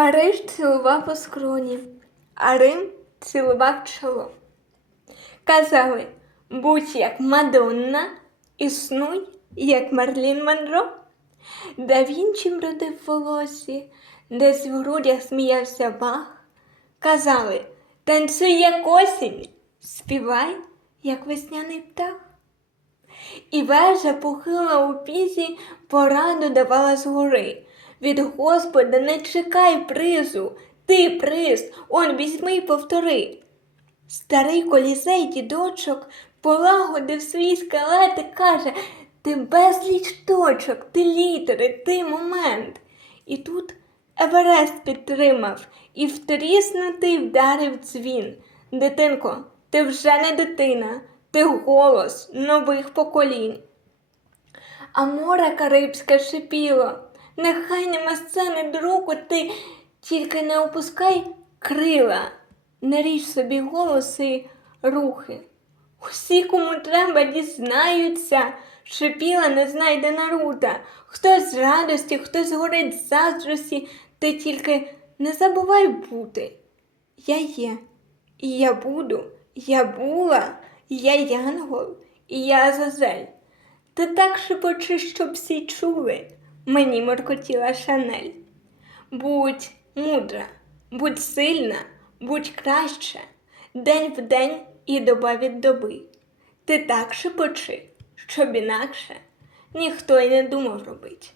Париж цілував у скроні, а Рим цілував чоло. Казали, будь як Мадонна, існуй, як Марлін Монро. Да Вінчі бродив в волосі, десь в грудях сміявся бах. Казали, танцюй, як осінь, співай, як весняний птах. І вежа похила у пізі, пораду давала згори. Від Господа не чекай призу, ти приз, он візьми й повтори. Старий колізей дідочок полагодив свій скелет і каже, ти безліч точок, ти літери, ти момент. І тут Еверест підтримав і втріснутий вдарив дзвін. Дитинко, ти вже не дитина, ти голос нових поколінь. А море Карибське шипіло. Нехай нема сцени друку, ти тільки не опускай крила, не ріж собі голоси, рухи. Усі, кому треба, дізнаються, шипіла не знайде нарута. Хтось з радості, хтось горить з заздрості, ти тільки не забувай бути. Я є, і я буду, я була, я Янгол, і я Азазель. Ти так шепочи, щоб всі чули, мені моркотіла Шанель. Будь мудра, будь сильна, будь краще, день в день і доба від доби. Ти так шепочи, щоб інакше ніхто й не думав робить.